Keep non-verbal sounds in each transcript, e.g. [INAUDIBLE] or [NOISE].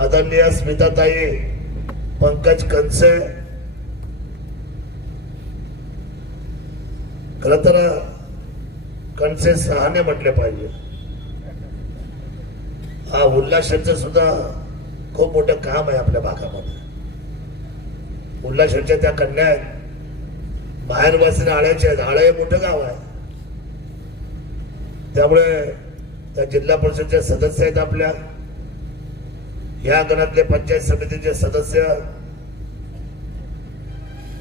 आदरणीय स्मिताताई पंकज कंसे खर तर कणसे सहाने म्हटले पाहिजे. हा उल्हासाचं सुद्धा खूप मोठं काम आहे आपल्या भागामध्ये. उल्हासाच्या त्या कन्या आहेत. बाहेर बसणे आळ्याचे आहेत. आळ्या हे मोठं गाव आहे. त्यामुळे त्या जिल्हा परिषदचे सदस्य आहेत आपल्या. या गणातले पंचायत समितीचे सदस्य.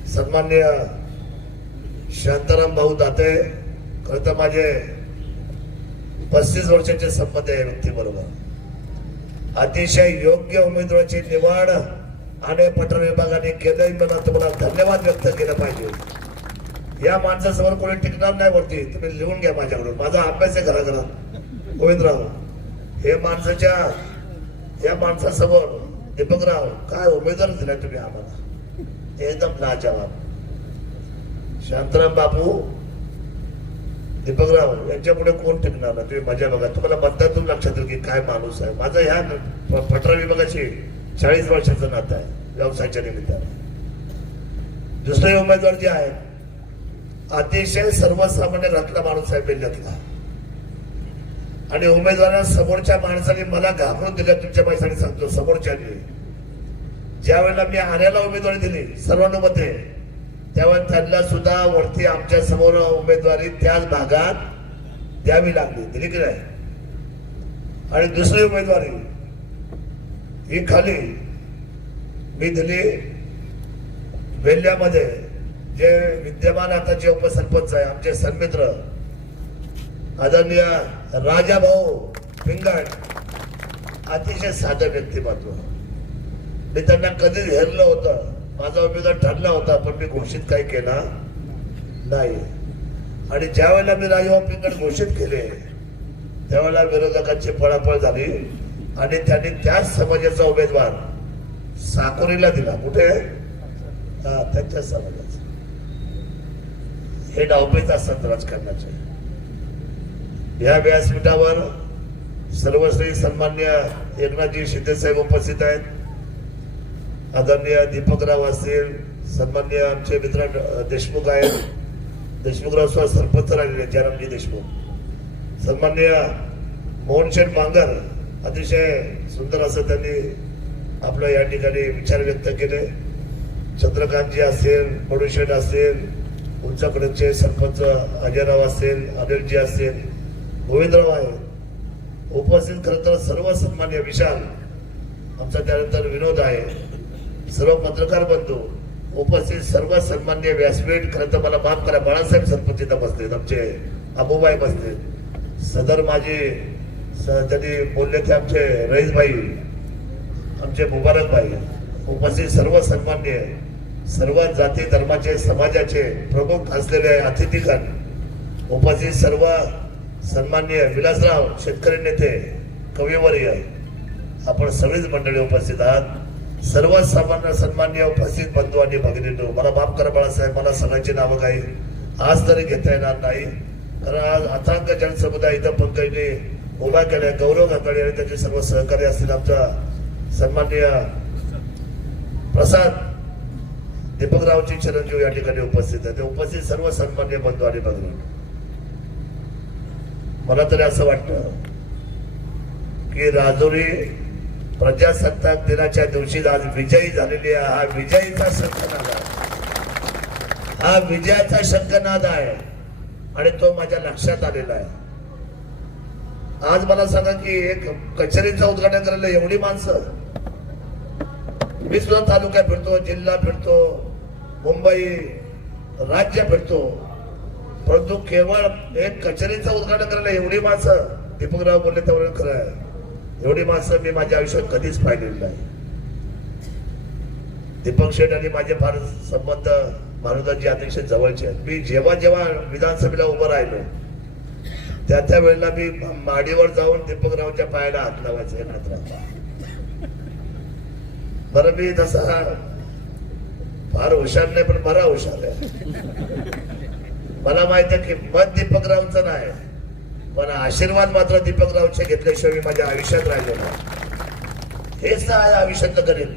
सन्मान्य शांताराम भाऊ दाते. खरं तर माझे पस्तीस वर्षाचे संबंध आहे व्यक्तीबरोबर. अतिशय योग्य उमेदवाराची निवड आणि पठण विभागाने केलंय. मला तुम्हाला धन्यवाद व्यक्त केला पाहिजे. या माणसासमोर कोणी टिकणार नाही वरती. तुम्ही लिहून घ्या माझ्याकडून. माझा अभ्यास आहे घराघरात. गोविंदराव हे माणसाच्या या माणसासमोर दीपकराव काय उमेदवार दिलाय तुम्ही आम्हाला? एकदम लाजवाब. शांताराम बापू दीपकराव यांच्या पुढे कोण टिकणार ना तुम्ही मजा बघा. तुम्हाला मतदातून लक्षात येईल की काय माणूस आहे. माझा ह्या पटरा विभागाशी विभागाची चाळीस वर्षाचं नातं आहे व्यवसायाच्या निमित्ताने. दुसरे उमेदवार जे आहेत अतिशय सर्वसामान्य घरातला माणूस आहे बेल्ल्यातला आणि उमेदवारांना समोरच्या माणसाने मला घाबरून दिल्या तुमच्या पैशाने सांगतो समोरच्याने ज्या वेळेला मी आर्याला उमेदवारी दिली सर्वानुमते त्यावेळेला त्यांना सुद्धा वरती आमच्यासमोर उमेदवारी त्याच भागात द्यावी लागली दिली की नाही? आणि दुसरी उमेदवारी ही खाली मी दिली वेल्ल्यामध्ये जे विद्यमान आता जे उपसरपंच आहे आमचे सन्मित्र आदरणीय राजा भाऊ पिंगट अतिशय साधं व्यक्तिमत्व. मी त्यांना कधीच हेरलं होतं. माझा उमेदवार ठरला होता पण मी घोषित काही केला नाही. आणि ज्या वेळेला मी राजाभाऊ पिंगट घोषित केले त्यावेळेला विरोधकांची पळापळ झाली आणि त्यांनी त्याच समाजाचा उमेदवार साकोरीला दिला. कुठे? हा त्यांच्या समाजाचा. हे डावपेच असतात राजकारणाचे या व्यासपीठावर सर्वश्री सन्मान्य एकनाथजी शिंदे साहेब उपस्थित आहेत. आदरणीय दीपकराव असतील सन्मान्य आमचे मित्र देशमुख आहेत. देशमुखराव सुद्धा सरपंच राहिलेले जयरामजी देशमुख. सन्मान्य मोहनशेठ मांगर अतिशय सुंदर असं त्यांनी आपलं या ठिकाणी विचार व्यक्त केले. चंद्रकांतजी असेल मडुशेठ असेल उंचाकडचे सरपंच अजयराव असेल अनिलजी असेल गोविंदराव आहे. उपस्थित खरं तर सर्व सन्मान्य विशाल आमचा त्यानंतर विनोद आहे. सर्व पत्रकार बंधू उपस्थित सर्व सन्मान्य व्यासपीठ खरं तर मला माफ करा बाळासाहेब सरपंच बसलेत आमचे आबूबाई बसलेत. सदर माझे स- त्यांनी बोलले ते आमचे रईसभाई आमचे मुबारकभाई उपस्थित सर्व सन्मान्य सर्व जाती धर्माचे समाजाचे प्रमुख असलेले अतिथीगण उपस्थित सर्व सन्मान्य विलासराव शेतकरी नेते कविवर्य आपण सगळीच मंडळी उपस्थित आहात. सर्वात सामान्य सन्मान्य उपस्थित बंधू आणि भगिनींनो मला माफ करा बाळासाहेब मला सगळ्यांची नावं काही आज तरी घेता येणार नाही. कारण आज अथांग जनसमुदाय इथं पंकजने उभा केल्या गौरव गांगडे आणि त्याचे सर्व सहकारी असतील आमच्या सन्मान्य प्रसाद दीपकरावची चिरंजीव या ठिकाणी उपस्थित आहे ते उपस्थित सर्व सन्मान्य बंधू आणि भगिनी मला तरी असं वाटतं की राजुरी प्रजासत्ताक दिनाच्या दिवशी आज विजयी झालेली आहे. हा विजयीचा शंकनाद आहे. हा विजयाचा शंकनाद आहे. आणि तो माझ्या लक्षात आलेला आहे. आज मला सांगा की एक कचेरीचं उद्घाटन करायला एवढी माणसं. मी सुद्धा तालुका फिरतो जिल्हा फिरतो मुंबई राज्य फिरतो. परंतु केवळ एक कचेरीचं उद्घाटन करायला एवढी माणसं दीपकराव बोलले तेवढं खरं आहे. एवढी माणसं मी माझ्या आयुष्यात कधीच पाहिलेली नाही. दीपक शेठ आणि माझे फार संबंध महाराजांची अतिशय जवळचे आहेत. मी जेव्हा जेव्हा विधानसभेला उभं राहिलो त्या त्या वेळेला मी माडीवर जाऊन दीपकरावच्या पायाला हात लावायचं नात्रा बरं मी तसा फार हुशार नाही पण बरा हुशार आहे. मला माहीत आहे की मत दीपकरावचं नाही पण आशीर्वाद मात्र दीपकरावचे घेतल्याशिवाय मी माझ्या आयुष्यात राहिले नाही. हेच तर आहे आयुष्यातलं गणित.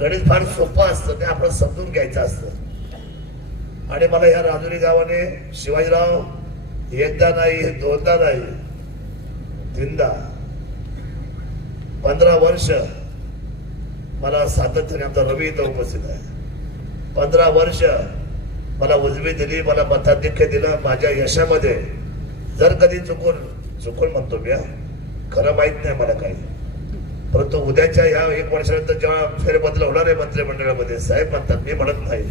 गणित फार सोपं असतं ते आपण समजून घ्यायचं असतं. आणि मला ह्या राजुरी गावाने शिवाजीराव एकदा नाही दोनदा नाही तीनदा पंधरा वर्ष मला सातत्याने आमचा रवी इथं उपस्थित आहे. पंधरा वर्ष मला उजवी दिली मला मताधिक्य दिलं माझ्या यशामध्ये. जर कधी चुकून चुकून म्हणतो मी हा, खरं माहीत नाही मला काही. परंतु उद्याच्या ह्या एक वर्षानंतर जेव्हा फेरबदल होणार आहे मंत्रिमंडळामध्ये साहेब म्हणतात मी म्हणत नाही.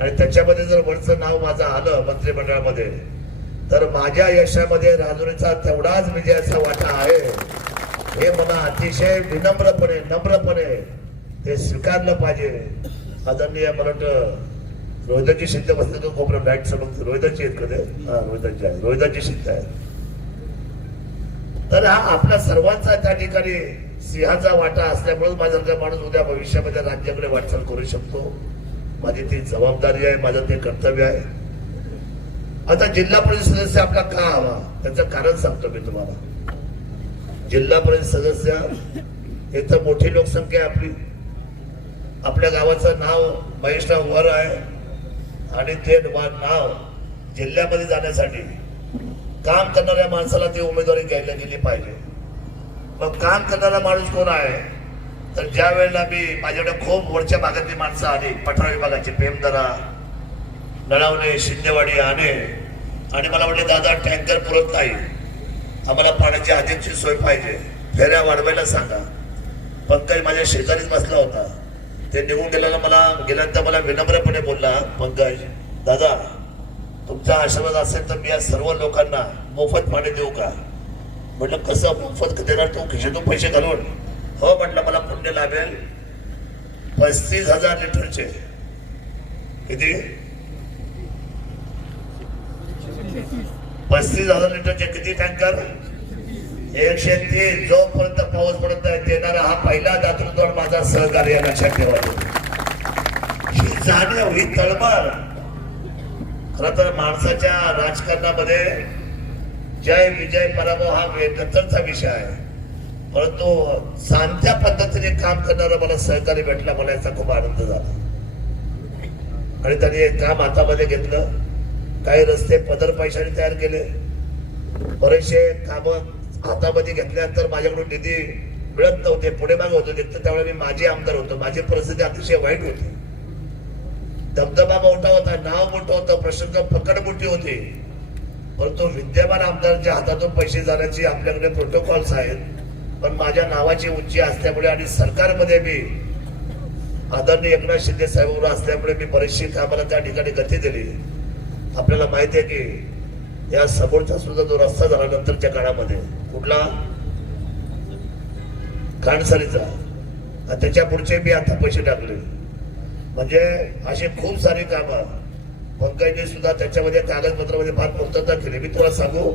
आणि त्याच्यामध्ये जर वरचं नाव माझं आलं मंत्रिमंडळामध्ये तर माझ्या यशामध्ये राजुरीचा तेवढाच विजयाचा वाटा आहे. हे मला अतिशय विनम्रपणे नम्रपणे ते स्वीकारलं पाहिजे. आदरणीय मला रोहिदाची शिंदे बसले तो कोपऱ्यात लाइट समोर रोहिदाची आहेत कधी हा. रोहिदाची आहे रोहिदाची शिंदे आहे तर हा आपल्या सर्वांचा त्या ठिकाणी सिंहाचा वाटा असल्यामुळे माझ्यासारखा माणूस उद्या भविष्यामध्ये राज्याकडे वाटचाल करू शकतो. माझी ती जबाबदारी आहे माझं ते कर्तव्य आहे. आता जिल्हा परिषद सदस्य आपला का हवा? त्याचं कारण सांगतो मी तुम्हाला. जिल्हा परिषद सदस्य एक तर मोठी लोकसंख्या आहे आपली. आपल्या गावाचं नाव महेशराव वर आहे. आणि ते नाव जिल्ह्यामध्ये जाण्यासाठी काम करणाऱ्या माणसाला ती उमेदवारी घ्यायला गेली पाहिजे. मग काम करणारा माणूस कोण आहे? तर ज्या वेळेला मी माझ्याकडे खूप वरच्या भागातली माणसं आली पठार विभागाची पेमदरा नळावणे शिंदेवाडी आणे आणि मला म्हटले दादा टँकर पुरत नाही. आम्हाला पाण्याची अधिकची सोय पाहिजे. फेऱ्या वाढवायला सांगा. पंकज माझ्या शेजारीच बसला होता. ते निघून गेल्याला मला गेल्यानंतर मला विनम्रपणे बोलला पंकज दादा तुमचा आशीर्वाद असेल तर मी या सर्व लोकांना मोफत पाणी देऊ का? म्हटलं कसं मोफत देणार? तू खिशातून पैसे घालून. हो म्हटलं मला पुण्य लाभेल. पस्तीस हजार लिटरचे. किती? पस्तीस हजार लिटरचे किती टँकर? एकशे तीस जोपर्यंत पाऊस पडत येणारा हा पहिला दातृत्व माझा सहकार्य लक्षात ठेवा ही जाणीव ही तळमळ. खर तर माणसाच्या राजकारणामध्ये जय विजय पराभव हा नंतरचा विषय आहे. परंतु सांध्या पद्धतीने काम करणारा मला सहकारी भेटला मला याचा खूप आनंद झाला. आणि त्यांनी एक काम हातामध्ये घेतलं. काही रस्ते पदर पैशाने तयार केले. बरेचसे काम हातामध्ये घेतल्यानंतर माझ्याकडून निधी मिळत नव्हते पुढे मागे होतो तर त्यावेळेला मी माझे आमदार होतो. माझी परिस्थिती अतिशय वाईट होती. दबदबा मोठा होता नाव मोठं होतं प्रसंग पकड मोठी होती. परंतु विद्यमान आमदारांच्या हातातून पैसे जाण्याची आपल्याकडे प्रोटोकॉल्स आहेत. पण माझ्या नावाची उंची असल्यामुळे आणि सरकारमध्ये मी आदरणीय एकनाथ शिंदे साहेबांवर असल्यामुळे मी बरीचशी कामाला त्या ठिकाणी गती दिली. आपल्याला माहिती आहे की या समोरचा सुद्धा जो रस्ता झाला नंतरच्या काळामध्ये कुठला? खांडसारीचा आणि त्याच्या पुढचे मी आता पैसे टाकले. म्हणजे अशी खूप सारी कामं. पंकजने सुद्धा त्याच्यामध्ये कागदपत्रामध्ये फार पूर्तता केली. मी तुला सांगू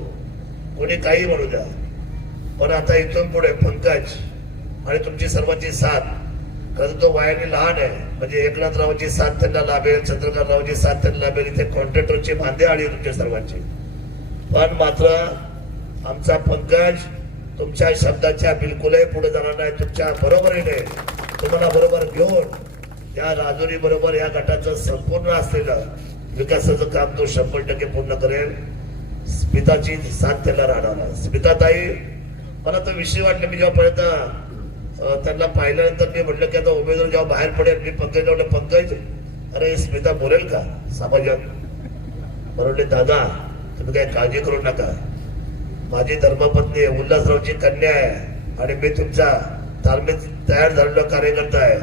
कोणी काही म्हणू द्या. पण आता इथून पुढे पंकज आणि तुमची सर्वांची साथ. कारण तो वायाने लहान आहे. म्हणजे एकनाथरावांची साथ त्यांना लाभेल चंद्रकांतरावांची साथ त्यांना लाभेल. इथे कॉन्ट्रॅक्टरची बांधे आणि तुमच्या सर्वांची. पण मात्र आमचा पंकज तुमच्या शब्दाच्या बिलकुलही पुढे जाणार नाही. तुमच्या बरोबरीने तुम्हाला बरोबर घेऊन या राजुरी बरोबर या गटाचं संपूर्ण असलेलं विकासाचं काम तो शंभर टक्के पूर्ण करेल. स्मिताची साथ त्याला राहणार. स्मिताताई मला तो विषय वाटलं मी जेव्हा पर्यंत त्यांना पाहिल्यानंतर मी म्हटलं की आता उमेदवार जेव्हा बाहेर पडेल मी पंकज म्हटलं पंकज अरे स्मिता बोलेल का? समाजात म्हणून दादा तुम्ही काही काळजी करू नका. माझी धर्मपत्नी उल्हासरावची कन्या आहे आणि मी तुमचा धार्मिक तयार झालेला कार्यकर्ता आहे.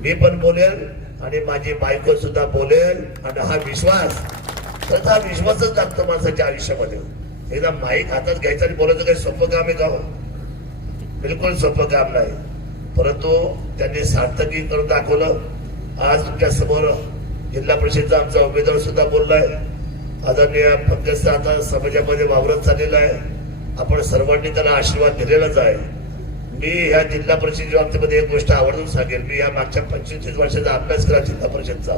मी पण बोलेल आणि माझी बायको सुद्धा बोलेल आणि हा विश्वास तर हा विश्वासच लागतो माणसाच्या आयुष्यामध्ये. एकदा माईक हातात घ्यायचं आणि बोलायचं काही सोपं काम आहे का हो? बिलकुल सोपं काम नाही. परंतु त्यांनी सार्थकी करून दाखवलं. आज तुमच्यासमोर जिल्हा परिषदचा आमचा उमेदवार सुद्धा बोललाय. आदरणीय पंकज आता समाजामध्ये वावरत चाललेला आहे. आपण सर्वांनी त्याला आशीर्वाद दिलेलाच आहे. मी ह्या जिल्हा परिषदेच्या बाबतीमध्ये एक गोष्ट आवडून सांगेल. मी या मागच्या पंचवीस वर्षाचा अभ्यास केला जिल्हा परिषदचा.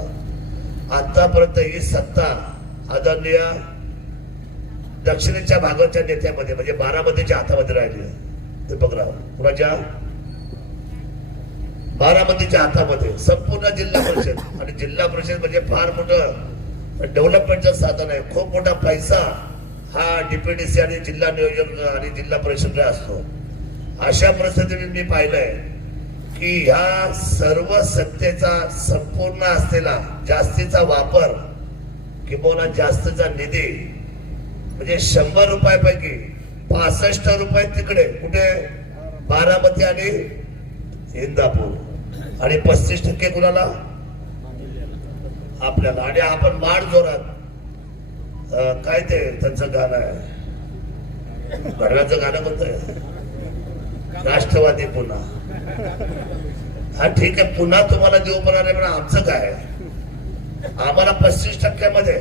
आतापर्यंत ही सत्ता आदरणीय दक्षिणेच्या भागाच्या नेत्यामध्ये म्हणजे बारामतीच्या हातामध्ये राहिली ते बघा कुणाच्या बारामतीच्या हातामध्ये संपूर्ण जिल्हा परिषद. आणि जिल्हा परिषद म्हणजे फार मोठं डेव्हलपमेंटचं साधन आहे. खूप मोठा पैसा हा डीपीडीसी आणि जिल्हा नियोजन आणि जिल्हा परिषदला असतो. अशा परिस्थितीने मी पाहिलंय की ह्या सर्व सत्तेचा संपूर्ण असलेला जास्तीचा वापर किंवा जास्तीचा निधी म्हणजे शंभर रुपयापैकी पासष्ट रुपये तिकडे कुठे? बारामती आणि इंदापूर. आणि पस्तीस टक्के कुणाला? आपल्याला. आणि आपण माड जोरात काय ते त्यांचं गाणं आहे? भरव्याचं गाणं कोणतं राष्ट्रवादी पुन्हा. हा ठीक आहे पुन्हा तुम्हाला देऊ म्हणाले पण आमचं काय आम्हाला पस्तीस टक्क्यामध्ये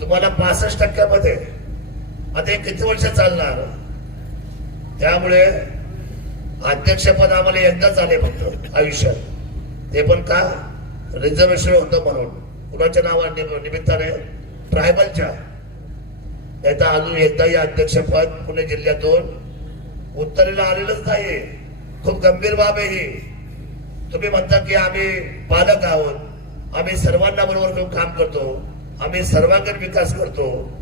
तुम्हाला पासष्ट टक्क्यामध्ये आता हे किती वर्ष चालणार? त्यामुळे अध्यक्षपद आम्हाला एकदाच आले फक्त आयुष्यात. ते पण का? रिझर्वेशन होतं म्हणून. कुणाच्या नावा निम- निमित्ताने ट्रायबलच्या नाही अजून अजून एकदाही अध्यक्षपद पुणे जिल्ह्यातून उत्तरेला आलेलंच नाही खूप गंभीर बाब आहे ही. तुम्ही म्हणता की आम्ही पालक आहोत. आम्ही सर्वांना बरोबर घेऊन काम करतो. आम्ही सर्वांगीण विकास करतो.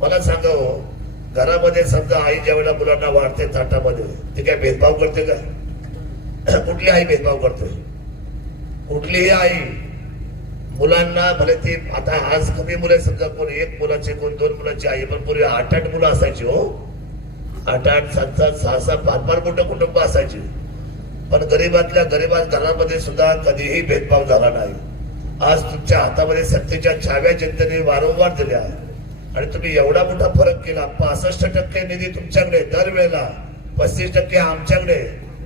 मला सांगा हो घरामध्ये समजा आई ज्या वेळेला मुलांना वाढते ताटामध्ये ती काय भेदभाव करते का? [CLEARS THROAT] कुठली आई भेदभाव करते? कुठलीही आई मुलांना भले ती आता आज कमी मुलं आहे, समजा कोण एक मुलाची कोण दोन मुलाची आई पण पूर्वी आठ आठ मुलं असायची हो. आठ आठ सात सात सहा सहा फार फार मोठं कुटुंब असायची. पण गरीबातल्या गरीबात घरामध्ये सुद्धा कधीही भेदभाव झाला नाही. आज तुमच्या हातामध्ये सत्तेच्या छाव्या जनतेने वारंवार दिल्या. आणि तुम्ही एवढा मोठा फरक केला पासष्ट टक्के निधी तुमच्याकडे दरवेळेला पस्तीस टक्के आमच्याकडे.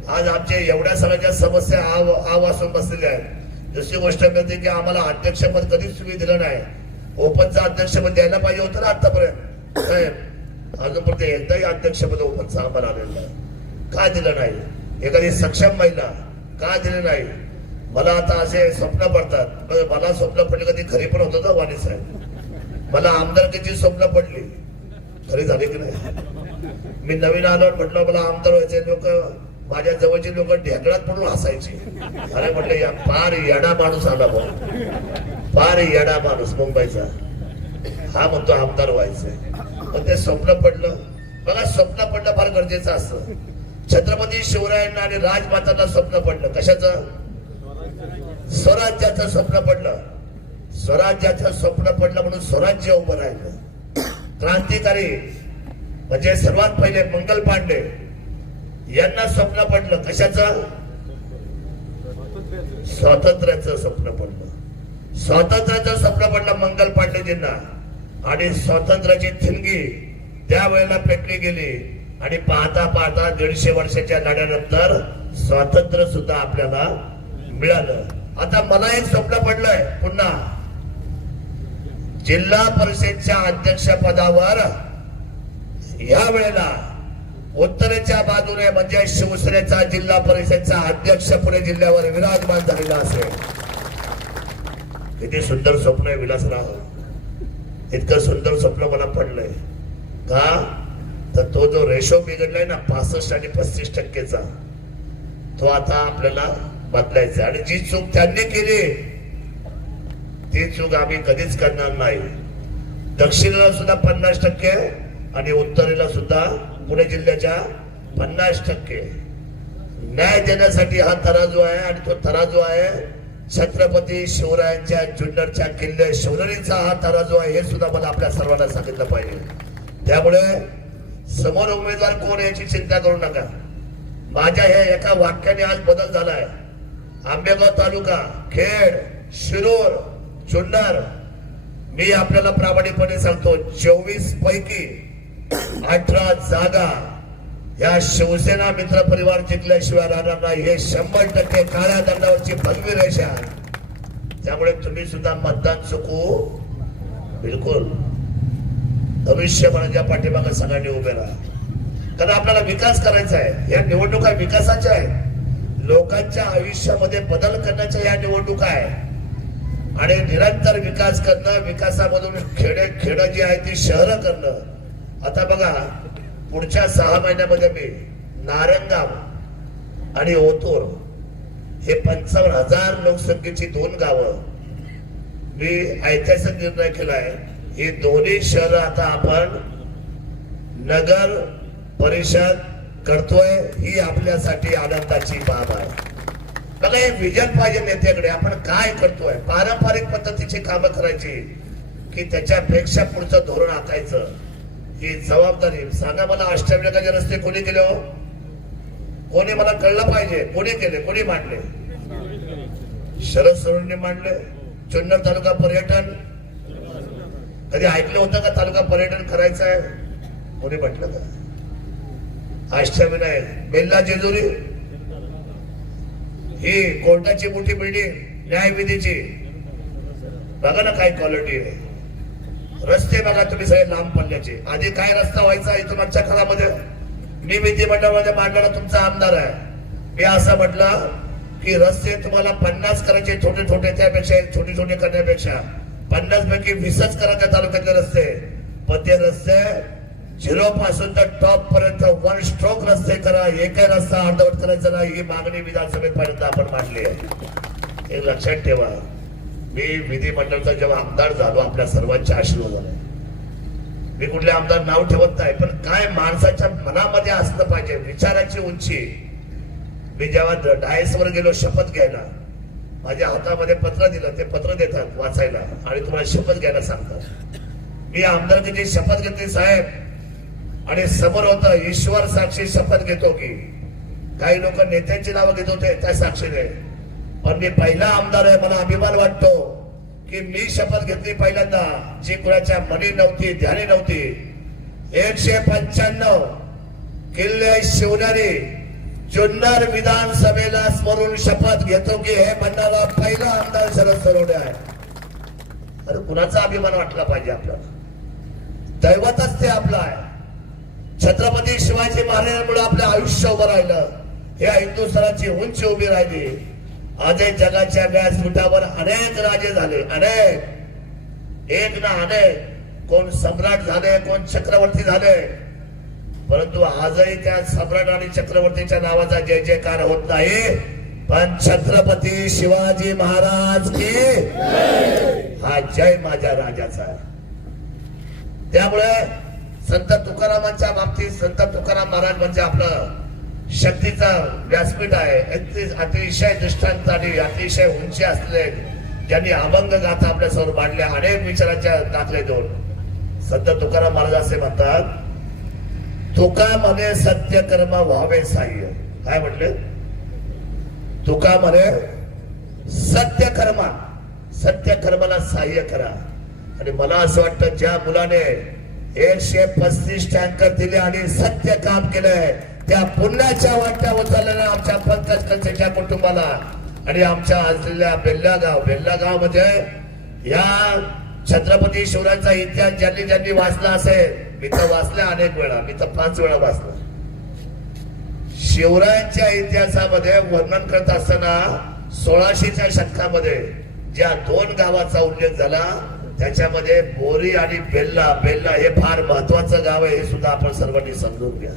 आज आमच्या एवढ्या सगळ्या समस्या आव आव असून बसलेल्या आहेत. दुसरी गोष्ट म्हणजे मिळते की आम्हाला अध्यक्षपद कधीच तुम्ही दिलं नाही. ओपनचं अध्यक्षपद द्यायला पाहिजे होतं ना आतापर्यंत साहेब अजूनपर्यंत एकदाही अध्यक्षपद ओपनचं आम्हाला आलेलं नाही. का दिलं नाही? एखादी सक्षम महिला का दिलं नाही? मला आता असे स्वप्न पडतात. मला स्वप्न पडले कधी? खरी पण होतं का वाणी साहेब. मला आमदारकीची स्वप्न पडली. खरी झाली की नाही? मी नवीन आलो म्हटलं मला आमदार व्हायचे लोक माझ्या जवळचे लोक ढेकळात पडून हसायचे. अरे म्हटलं या फार येडा माणूस आला बा फार येडा माणूस मुंबईचा. हा म्हणतो आमदार व्हायचंय. पण ते स्वप्न पडलं. बघा स्वप्न पडलं फार गरजेचं असतं. छत्रपती शिवरायांना आणि राजमातांना स्वप्न पडलं. कशाचं? स्वराज्याचं स्वप्न पडलं. स्वराज्याचं स्वप्न पडलं म्हणून स्वराज्य उभं राहिलं. क्रांतिकारी म्हणजे सर्वात पहिले मंगल पांडे. यांना स्वप्न पडलं. कशाचं? स्वातंत्र्याचं स्वप्न पडलं. स्वातंत्र्याचं स्वप्न पडलं मंगल पांडेजींना. आणि स्वातंत्र्याची थिणगी त्यावेळेला पेटली गेली. आणि पाहता पाहता दीडशे वर्षाच्या लढ्यानंतर स्वातंत्र्य सुद्धा आपल्याला मिळालं. आता मला एक स्वप्न पडलंय. पुन्हा. जिल्हा परिषदच्या अध्यक्ष पदावर या वेळेला उत्तरेच्या बाजूने म्हणजे शिवसेनेचा जिल्हा परिषदचा अध्यक्ष पुणे जिल्ह्यावर विराजमान झालेला असेल. किती सुंदर स्वप्न आहे विलासराव. इतकं सुंदर स्वप्न मला पडलंय. का? तर तो जो रेशो बिघडलाय ना पासष्ट आणि पस्तीस टक्केचा तो आता आपल्याला बदलायचा आणि जी चूक त्यांनी केली ती चूक आम्ही कधीच करणार नाही. दक्षिणेला सुद्धा पन्नास टक्के आणि उत्तरेला सुद्धा पुणे जिल्ह्याच्या पन्नास टक्के. न्याय देण्यासाठी हा तराजू आहे आणि तो तराजू आहे छत्रपती शिवरायांच्या जुन्नरच्या किल्ले शिवनेरीचा हा तराजू आहे हे सुद्धा मला आपल्या सर्वांना सांगितलं पाहिजे. त्यामुळे समोर उमेदवार कोण याची चिंता करू नका. माझ्या ह्या एका वाक्याने आज बदल झालाय. आंबेगाव तालुका खेड शिरूर जुन्नर मी आपल्याला प्रामाणिकपणे सांगतो चोवीस पैकी अठरा जागा या शिवसेना मित्र परिवार जिंकल्याशिवाय राहणार नाही. हे शंभर टक्के काळ्या दंडावरची पदवी रेषा त्यामुळे तुम्ही सुद्धा मतदान चुकू. बिलकुल. भविष्य म्हणाच्या पाठीमागे सगळ्यांनी उभे राहा. कारण आपल्याला विकास करायचा आहे. या निवडणुका विकासाच्या आहेत. लोकांच्या आयुष्यामध्ये बदल करण्याच्या या निवडणुका आहे आणि निरंतर विकास करणं विकासामधून खेडे खेड जी आहे ती शहरं करणं आता बघा पुढच्या सहा महिन्यामध्ये मी नारंगाव आणि ओतूर हे पंचावन्न हजार लोकसंख्येची दोन गावं मी ऐतिहासिक निर्णय केलाय. ही दोन्ही शहरं आता आपण नगर परिषद करतोय ही आपल्यासाठी आनंदाची बाब आहे. बघा हे विजन पाहिजे नेत्याकडे आपण काय करतोय? पारंपरिक पद्धतीची कामं करायची की त्याच्यापेक्षा पुढचं धोरण आखायचं. ही जबाबदारी. सांगा मला अष्टविनायकाचे रस्ते कोणी केले हो? कोणी मला कळलं पाहिजे? कोणी केले? कोणी मांडले? शरद सोरेंनी मांडले. जुन्नर तालुका पर्यटन. कधी ऐकलं होतं का तालुका पर्यटन करायचं आहे? कोणी म्हटलं का? अष्टविनायक बेल्ला जेजुरी. ही कोर्टाची मोठी बिल्डिंग न्यायविधीची. बघा ना काय क्वालिटी आहे. रस्ते बघा तुम्ही सगळे लांब पडल्याचे आधी काय रस्ता व्हायचा इथून मागच्या काळामध्ये मी विधिमंडळामध्ये मांडणारा तुमचा आमदार आहे. मी असं म्हटलं की रस्ते तुम्हाला पन्नास करायचे छोटे छोटे त्यापेक्षा छोटे छोटे करण्यापेक्षा. पन्नास पैकी वीसच करायचे तालुक्यातले रस्ते. पण ते रस्ते झिरो पासून तर टॉप पर्यंत वन स्ट्रोक रस्ते करा. एकही रस्ता अर्धवट करायचा नाही. ही मागणी विधानसभेपर्यंत आपण मांडली आहे. हे लक्षात ठेवा. मी विधिमंडळचा जेव्हा आमदार झालो आपल्या सर्वांच्या आशीर्वादाने. मी कुठले आमदार नाव ठेवत नाही पण काय माणसाच्या मनामध्ये असलं पाहिजे विचाराची उंची. मी जेव्हा डायस वर गेलो शपथ घ्यायला माझ्या हातामध्ये पत्र दिलं ते पत्र देतात वाचायला आणि तुम्हाला शपथ घ्यायला सांगतात. मी आमदारकीची शपथ घेतली साहेब. आणि समोर होतं ईश्वर साक्षी शपथ घेतो की. काही लोक नेत्यांची नावं घेत होते त्या साक्षीने. पण मी पहिला आमदार आहे मला अभिमान वाटतो की मी शपथ घेतली पहिल्यांदा जी कुणाच्या मनी नव्हती ध्यानी नव्हती. एकशे पंच्याण्णव किल्ले शिवणारी जुन्नर विधानसभेला स्मरून शपथ घेतो की हे म्हणणारा पहिला आमदार शरद सरोडे आहे. अरे कुणाचा अभिमान वाटला पाहिजे आपल्याला? दैवतच ते आपलं आहे. छत्रपती शिवाजी महाराजांमुळे आपलं आयुष्य उभं राहिलं. या हिंदुस्थानाची उंची उभी राहिली. आजही जगाच्या व्यासपीठावर अनेक राजे झाले अनेक. एक ना अनेक. कोण सम्राट झाले कोण चक्रवर्ती झाले. परंतु आजही त्या सम्राट आणि चक्रवर्तीच्या नावाचा जय जयकार होत नाही. पण छत्रपती शिवाजी महाराज की हा जय माझ्या राजाचा त्यामुळे संत तुकारामांच्या बाबतीत संत तुकाराम महाराज म्हणजे आपलं शक्तीचा व्यासपीठ आहे. अतिशय दृष्टांत आणि अतिशय उंची असले ज्यांनी अभंग गाथा आपल्यासमोर मांडल्या अनेक विचारांच्या दाखले देऊन. संत तुकाराम महाराज असे म्हणतात तुका म्हणे सत्य कर्म व्हावे साह्य. काय म्हटले? तुका म्हणे सत्य कर्मा सत्य कर्माला सहाय्य करा. आणि मला असं वाटतं ज्या मुलाने एकशे पस्तीस टँकर दिले आणि सत्य काम केलंय त्या पुण्याच्या वाट्या उचललेल्या आमच्या पंकज कचेच्या कुटुंबाला आणि आमच्या असलेल्या बेल्ला गाव बेल्ला गाव म्हणजे या छत्रपती शिवरायांचा इतिहास ज्यांनी ज्यांनी वाचला असेल मी तर वाचला अनेक वेळा. मी तर पाच वेळा वाचला. शिवरायांच्या इतिहासामध्ये वर्णन करत असताना सोळाशेच्या शतकामध्ये ज्या दोन गावाचा उल्लेख झाला त्याच्यामध्ये बोरी आणि बेल्ला बेल्ला हे फार महत्वाचं गाव आहे हे सुद्धा आपण सर्वांनी समजून घ्या.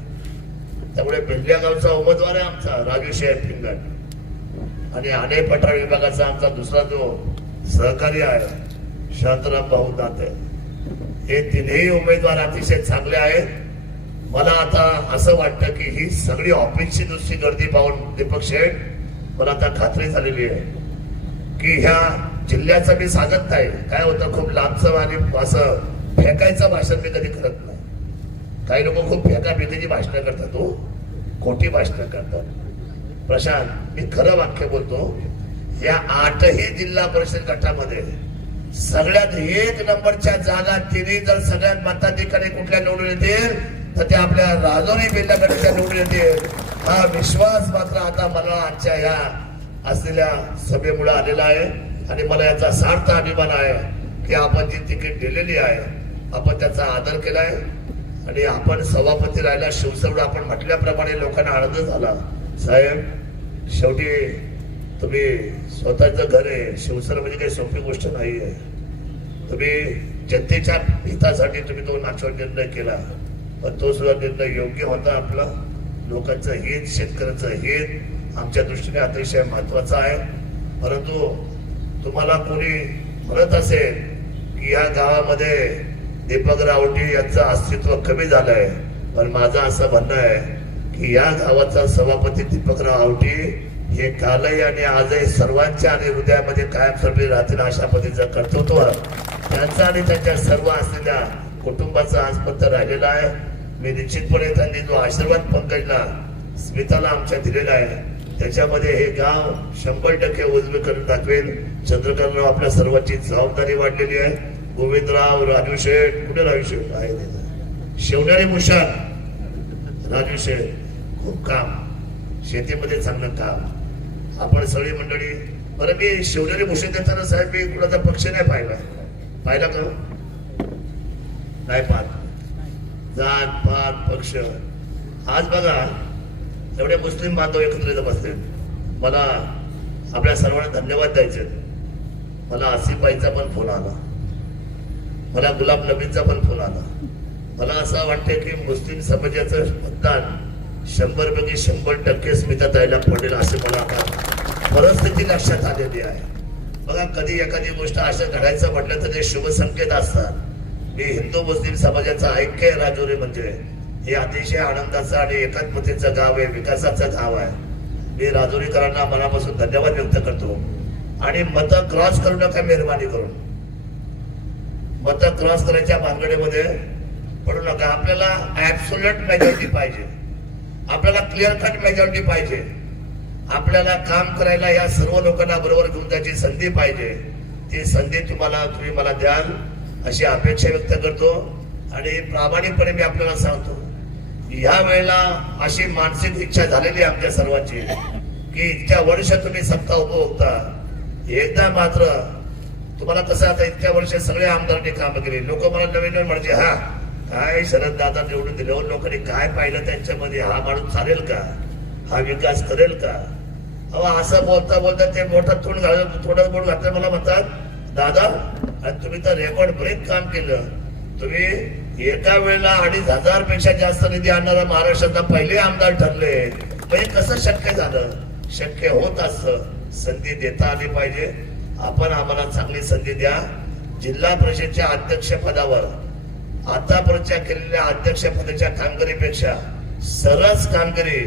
त्यामुळे बेल्ल्या गावचा उमेदवार आहे आमचा राजू शेठ पिंगट आणि आणे पठार विभागाचा आमचा दुसरा जो सहकारी आहे शांतराम भाऊ दाते. हे तिन्ही उमेदवार अतिशय चांगले आहेत. मला आता असं वाटतं की ही सगळी ऑफिसची दुसरी गर्दी पाहून दीपक शेठ मला आता खात्री झालेली आहे. की ह्या जिल्ह्याचं मी सांगत नाही. काय होतं खूप लांबचं आणि असं फेकायचं भाषण मी कधी करत नाही. काही लोक खूप फेका फेकीची भाषणं करतात हो. खोटी भाषणं करतात. प्रशांत मी खरं वाक्य बोलतो या आठही जिल्हा परिषद गटामध्ये सगळ्यात एक नंबरच्या जागा तिने जर सगळ्यात मताधिकारी कुठल्या निवडून येतील तर ते आपल्या राजौरी जिल्ह्याकडच्या निवडून येतील. हा विश्वास मात्र आता मला आजच्या या असलेल्या सभेमुळे आलेला आहे. आणि मला याचा सार्थ अभिमान आहे की आपण जी तिकीट दिलेली आहे आपण त्याचा आदर केलाय आणि आपण सभापती राहिला शिवसेवड आपण म्हटल्याप्रमाणे लोकांना आनंद झाला. साहेब शेवटी तुम्ही स्वतःचं घर आहे. शिवसेना म्हणजे काही सोपी गोष्ट नाही आहे. तुम्ही जनतेच्या हितासाठी तुम्ही तो नाचवड निर्णय केला. पण तो सुद्धा निर्णय योग्य होता आपला. लोकांचं हित शेतकऱ्यांचं हित आमच्या दृष्टीने अतिशय महत्वाचं आहे. परंतु तुम्हाला कोणी म्हणत असेल की या गावामध्ये दीपक रावटे यांचं अस्तित्व कमी झालंय. पण माझं असं म्हणणं आहे की या गावाचा सभापती दीपकराव आवटे हे कालही आणि आजही सर्वांच्या आणि हृदयामध्ये कायमस्वरूपी राहतील अशा पद्धतीचं कर्तृत्व त्यांचा आणि त्यांच्या सर्व असलेल्या कुटुंबाचा आजपर्यंत राहिलेला आहे. मी निश्चितपणे त्यांनी जो आशीर्वाद पंकजला स्मिताला आमच्या दिलेला आहे त्याच्यामध्ये हे गाव शंभर टक्के उजवे करून दाखवेल. चंद्रकांतराव आपल्या सर्वांची जबाबदारी वाढलेली आहे. गोविंदराव राजू शेठ कुठे राजू शेठ? आहे ते. शेवणारी राजू शेठ खूप काम. शेतीमध्ये चांगलं काम. आपण सगळी मंडळी बरं मी शिवनेरी भूषण देताना साहेब मी कुणाचा पक्ष नाही पाहिला. पाहिला का? नाही पाहत. जात पात पक्ष. आज बघा एवढे मुस्लिम बांधव एकत्रित बसले. मला आपल्या सर्वांना धन्यवाद द्यायचे. मला आसिफबाईचा पण फोन आला. मला गुलाब नबींचा पण फोन आला. मला असं वाटतं की मुस्लिम समाजाचं मतदान शंभर पैकी शंभर टक्के स्मिता ताईला पडेल असे मला आता परिस्थिती लक्षात आलेली आहे. बघा कधी एखादी गोष्ट असं घडायचं म्हटलं तर ते शुभ संकेत असतात. मी हिंदू मुस्लिम समाजाचं ऐक्य आहे म्हणजे. हे अतिशय आनंदाचं आणि एकात्मतेचं गाव आहे विकासाचं गाव आहे. मी राजुरीकरांना मनापासून धन्यवाद व्यक्त करतो. आणि मतं क्रॉस करू नका मेहरबानी करून. मत क्रॉस करायच्या भानगडीमध्ये पडू नका. आपल्याला ऍब्सुलट मेजॉरिटी पाहिजे. आपल्याला क्लिअर कट मेजॉरिटी पाहिजे. आपल्याला काम करायला या सर्व लोकांना बरोबर घेऊन जायची संधी पाहिजे. ती संधी तुम्हाला तुम्ही मला द्याल अशी अपेक्षा व्यक्त करतो आणि प्रामाणिकपणे मी आपल्याला सांगतो या वेळेला अशी मानसिक इच्छा झालेली आहे आमच्या सर्वांची की इतक्या वर्ष तुम्ही सत्ता उपभोगता एकदा मात्र तुम्हाला कसं आता इतक्या वर्ष सगळे आमदारांनी काम केली. लोक मला नवीन नवीन म्हणजे हा काय शरद दादा निवडून दिल्यावर लोकांनी काय पाहिलं त्यांच्यामध्ये? हा माणूस चालेल का? हा विकास करेल का? अहो असं बोलता बोलता ते मोठा तोंड घाल थोडं बोट घातलं मला म्हणतात दादा आणि तुम्ही तर रेकॉर्ड ब्रेक काम केलं. तुम्ही एका वेळेला अडीच हजारपेक्षा जास्त निधी आणणारा महाराष्ट्राचा पहिले आमदार ठरले. म्हणजे कसं शक्य झालं? शक्य होत असतं संधी देता आली पाहिजे. आपण आम्हाला चांगली संधी द्या. जिल्हा परिषदच्या अध्यक्षपदावर आतापर्यंतच्या केलेल्या अध्यक्षपदाच्या कामगिरीपेक्षा सरस कामगिरी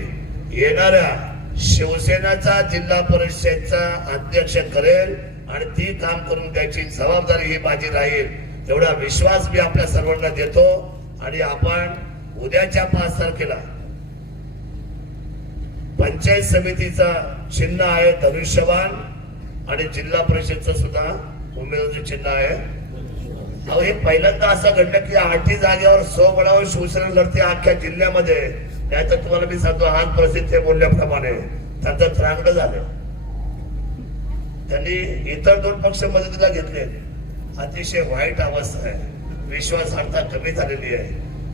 येणाऱ्या शिवसेनाचा जिल्हा परिषदचा अध्यक्ष करेल आणि ती काम करून द्यायची जबाबदारी ही माझी राहील एवढा विश्वास मी आपल्या सर्वांना देतो. आणि आपण उद्याच्या पाच तारखेला पंचायत समितीचा चिन्ह आहे धनुष्यवान आणि जिल्हा परिषदचा सुद्धा उमेदवारचं चिन्ह आहे अहो हे पहिल्यांदा असं घडलं की आठही जागेवर सो शिवसेना लढते अख्ख्या जिल्ह्यामध्ये. नाहीतर तुम्हाला मी सांगतो आज प्रसिद्ध बोलल्याप्रमाणे त्यांचं त्रांगड झालं. त्यांनी इतर दोन पक्ष मदतीला घेतले. अतिशय वाईट अवस्था आहे. विश्वासार्हता कमी झालेली आहे.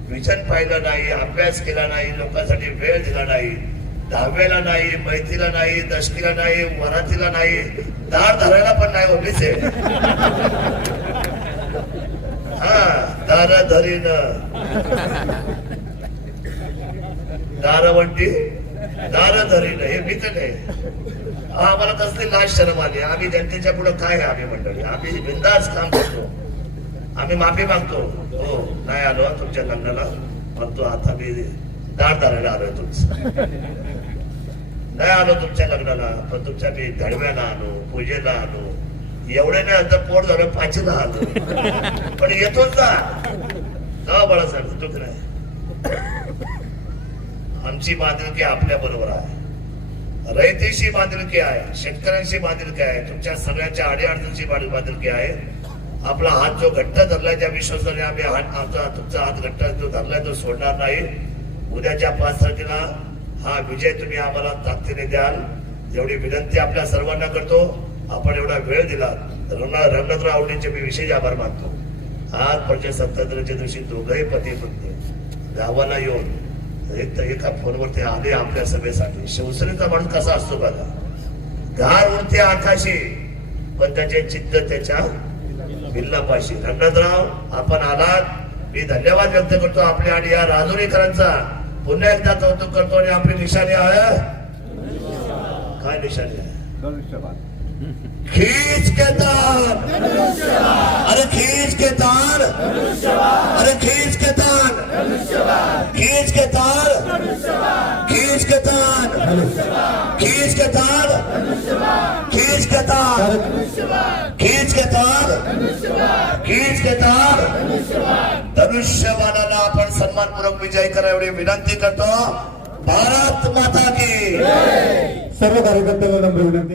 विजन पाहिलं नाही अभ्यास केला नाही लोकांसाठी वेळ दिला नाही. दहाव्याला नाही मैतीला नाही दशकीला नाही वरातीला नाही दार धरायला पण नाही हो, ओलीच आहे हा दार धरीन. दारवंटी दार धरीन हे मी तर नाही. आम्हाला कसली लाज शरम आली? आम्ही जनतेच्या पुढे काय आहे आम्ही मंडळी? आम्ही बिंदास काम करतो. आम्ही माफी मागतो. हो नाही आलो तुमच्या लग्नाला. म्हणतो आता मी दार धरायला आलोय तुमचं. नाही आलो तुमच्या लग्नाला पण तुमच्या मी धडव्याला आलो पूजेला आलो. एवढे नाही आता पोट झालं पाचीला आलो. पण येतोच ना का बाळासाहेब दुःख नाही. आमची बांधिलकी आपल्या बरोबर आहे. रयतेशी बांधिलकी आहे शेतकऱ्यांशी बांधिलकी आहे तुमच्या सगळ्यांच्या अडीअडचणीची बांधिलकी आहे. आपला हात जो घट्ट धरलाय त्या विश्वासाने आम्ही हात आमचा तुमचा हात घट्ट जो धरलाय तो सोडणार नाही. उद्याच्या पाच तारखेला हा विजय तुम्ही आम्हाला ताकदीने द्याल. एवढी विनंती आपल्या सर्वांना करतो. आपण एवढा वेळ दिला. रंगना रंगनाथराव मी विशेष आभार मानतो. आज प्रजासत्ताकाच्या दिवशी दोघंही पती पत्नी गावाला येऊन एक तर एका फोनवरती आले आपल्या सभेसाठी. शिवसेनेचा माणूस कसा असतो बघा. घार उडते आकाशी पण त्याचे चित्त त्याच्या भिल्लापाशी रंगतराव आपण आलात. मी धन्यवाद व्यक्त करतो आपल्या आणि या राजुरीकरांचा. पुन्हा एकदा कौतुक करतो आणि आपली निशाणी आहे. काय निशाणी आहे? [LAUGHS] खींच के तार। अरे खींच के तार। अरे खींच के तान खींच के तान खींच के तान खींच के तार। खींच के तार। खींच के तार। खींच के तान धनुष्यबाणाला आपण सन्मानपूर्वक विजय करा एवढी विनंती करतो। भारत माता की सर्व कार्यकर्त्यांना नम्र विनंती.